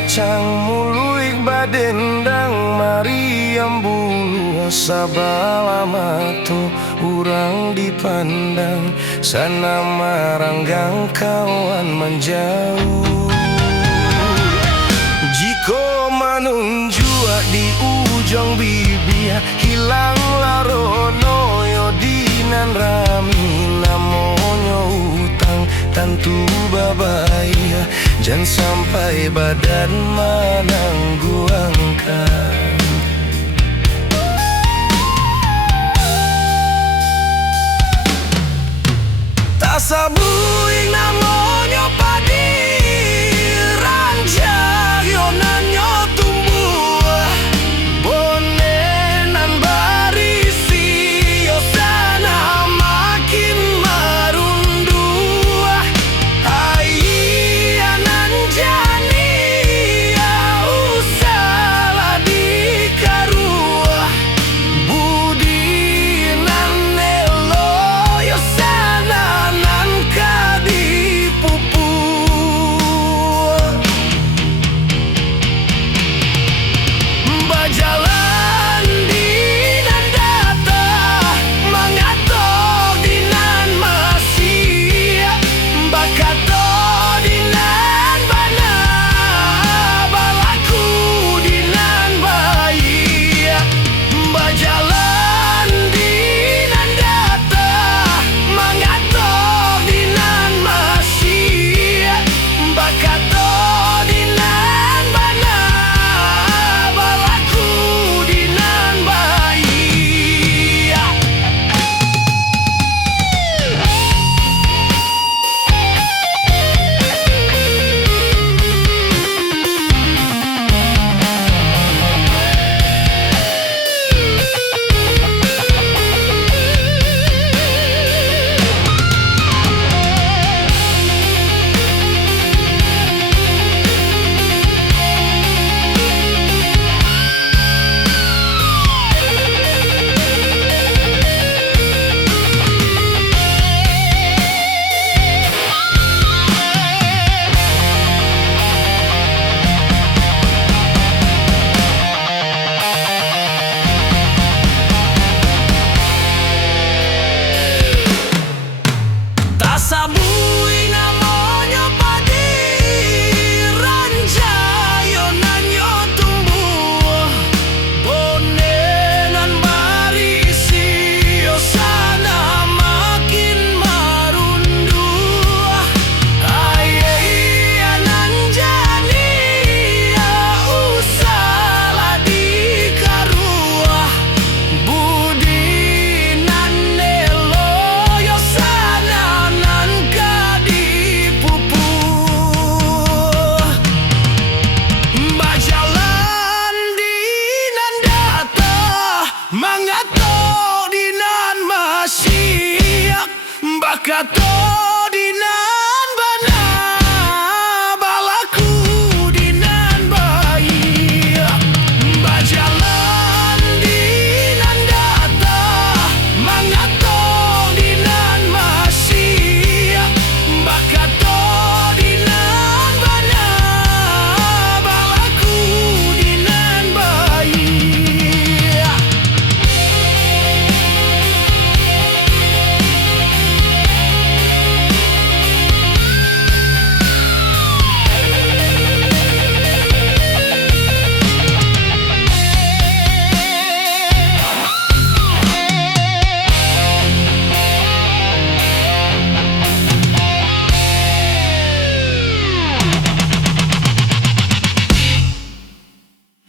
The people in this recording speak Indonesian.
kacang muluik badendang Mariam bulu sabala mato urang dipandang sana maranggang kawan menjauh. Jiko manunjua di ujung bibia hilang larono yo dinan rami namonyo utang tantu babaya jangan sampai badan menangguangkan. Tak sabuing namonyo padi ranjang yo nanyo tumbuh bonenan barisi yo sana makin marunduh ayanan jani ya usala dikaruah budi nan nelo yo sana nan kadipupu. Bajalan dinan data mangatok dinan masih bakato dinan bana balaku dinan bayi. Bajalan dinan data mangatok dinan masih bakato dinan bana balaku dinan bayi. Tak sabui namonyo padi ranjang yo nanyo tumbuh bonenan barisi yo sana makin marunduh ayanan jani ya usala dikaruah budi nan nelo yo sana nan kadipupu. Bajalan dinan data mangato dinan masih bakato